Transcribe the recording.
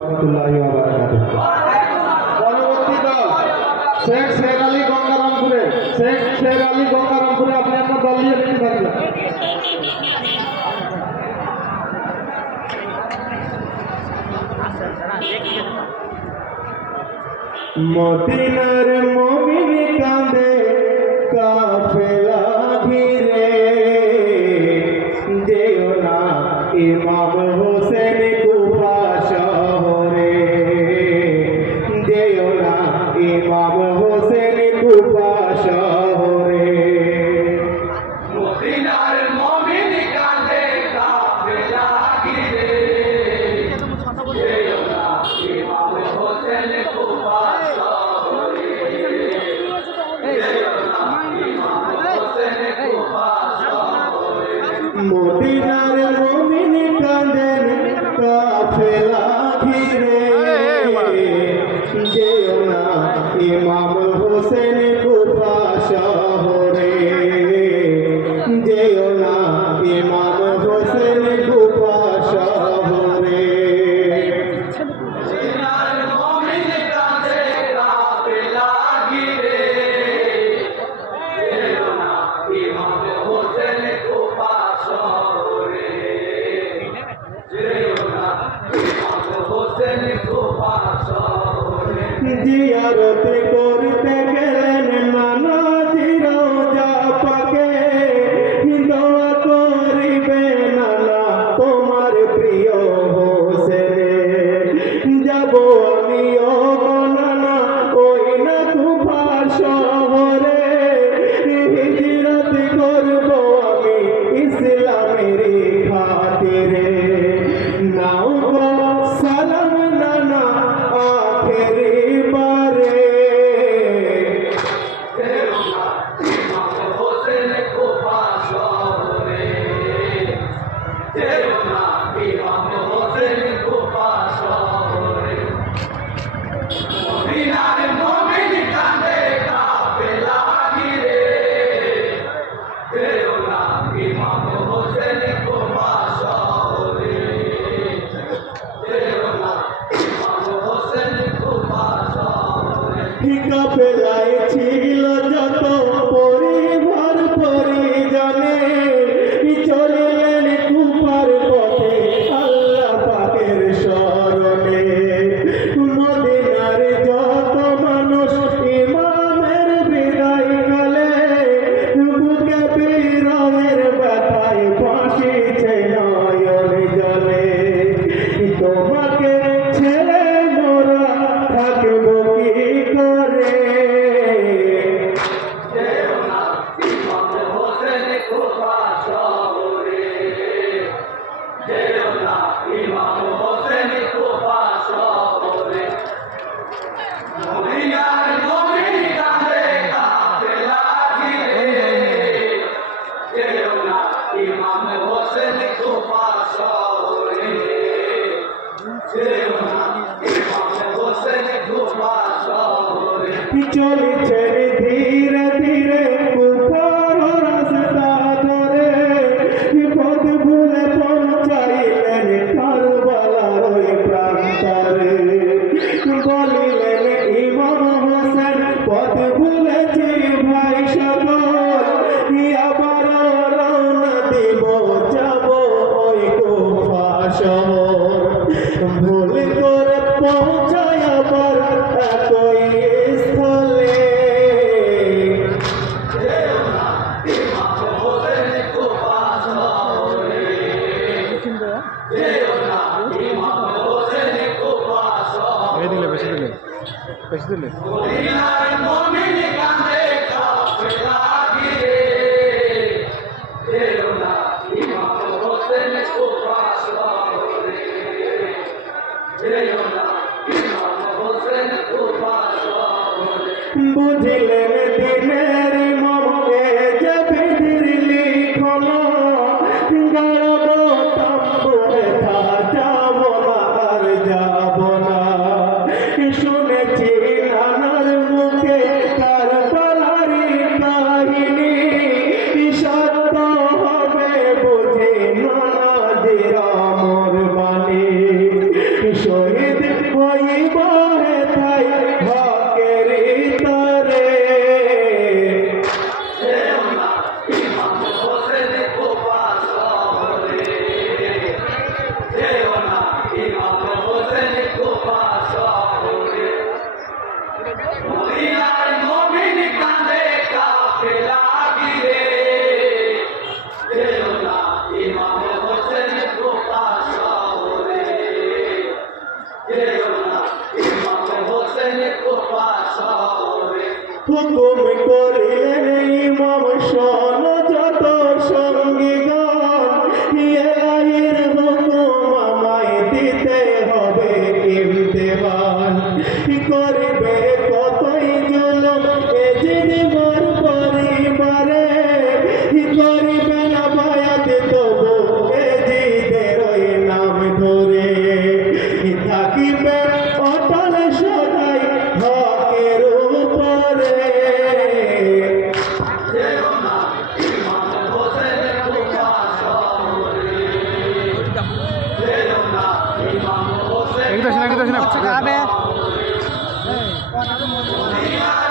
রহমতুল্লাহি ওয়া বারাকাতুহু। পরবর্তী দল শেখ শের আলী গঙ্গারামপুরে। শেখ শের আলী গঙ্গারামপুরে আপনি আপনার দল নিয়ে বেশি থাকবেন। মদিনার মুমিন কাঁদে কাফেলা ঘিরে, যেও না ইমাম হোসেন কুফা শহরে, যেও না ইমাম হোসেন কুফা শহরে। মদিনার মুমিন কাঁদে কাফেলা ঘিরে, যেও না ইমাম হোসেন কুফা শহরে, যেও না ইমাম হোসেন কুফা শহরে। মদিনার মুমিন কাঁদেন কাফেলা ঘিরে, যেও না ইমাম হোসেন কুফা শহরে, যেও না ইমাম হোসেন কুফা শহরে। মদিনার মুমিন কাঁদে কাফেলা ঘিরে, যেও না ইমাম হোসেন কুফা শহরে, যেও না ইমাম হোসেন কুফা শহরে। জিয়ারত করতে গেলেন নানাজি রওজা পাকে, দোয়া করিবে নানা তোমার প্রিয় হোসেনে। যাব আমিও গো নানা ওই না কুফা শহরে, হিজরত করব আমি ইসলামের খাতিরে। নাও গো সালাম নানা আখেরি বারে, যেও না ইমাম হোসেন কুফা শহরে, যেও না ইমাম হোসেন কুফা শহরে। মদিনার মুমিন কাঁদে কাফেলা ঘিরে, যেও না ইমাম হোসেন কুফা শহরে, যেও না ইমাম হোসেন কুফা শহরে। কাফেলায় ছিল যত পরিবার পরিজনে, চলিলেন কুফার পথে আল্লাহ পাকের শরণে। মদিনার যত মানুষ ইমামের বিদায় কালে, বুকে বিরহের ব্যথায় ভাসিছে নয়ন জলে। তোমাকে ছেড়ে মোরা থাকব কি করে, যেও না ইমাম হোসেন কুফা শহরে, যেও না ইমাম হোসেন কুফা শহরে। মদিনার মুমিন কাঁদে কাফেলা ঘিরে, যেও না ইমাম হোসেন কুফা শহরে, যেও না ইমাম হোসেন কুফা শহরে। চলেছেন ধীরে ধীরে কুফার রাস্তা ধরে, পথ ভুলে পৌঁছাইলেন কারবালার ওই প্রান্তরে। বলিলেন ইমাম হোসেন পথ ভুলেছি ভাই সকল, আবার রওনা দিব যাব ওই কুফা শহর। ভুল করে পৌঁছায় আবার একই স্থলে, যেও না ইমাম হোসেন কুফা শহরে, যেও না ইমাম হোসেন কুফা শহরে। মদিনার মুমিন কাঁদে কাফেলা ঘিরে, যেও না ইমাম হোসেন কুফা শহরে, যেও না ইমাম হোসেন কুফা শহরে। বুঝিলেন দিনের মমকে যে বিধির লিখন, গড়ব তাম্বুরে থা যাব না আর যাব না। শুনেছি নানার মুখে কারবালারি কাহিনী, সত্য হবে বুঝি নানাজির আমর বাণী। শহীদ ওই বহে থাই হকের তরে যেও না ইমাম হোসেন কুফা শহরে যেও না ইমাম হোসেন কুফা শহরে মদিনার মুমিন কাঁদে কাফেলা ঘিরে যেও না ইমাম হোসেন কুফা শহরে যেও না ইমাম হোসেন কুফা শহরে হুকুম করিলেন ইমাম শোন যত সঙ্গীগণ ইলাহির হুকুম আমায় দিতে হবে ইমতিহান করিবে কতই জুলুম এ জিনিমর পরিবারে করিবে না বায়াত তবু এ জিদের ওই নাম ধরে থাকিবে অটল সদাই হকের উপরে যেও না ইমাম হোসেন কুফা শহরে যেও না ইমাম হোসেন এগুলো শোনা দুনিয়ার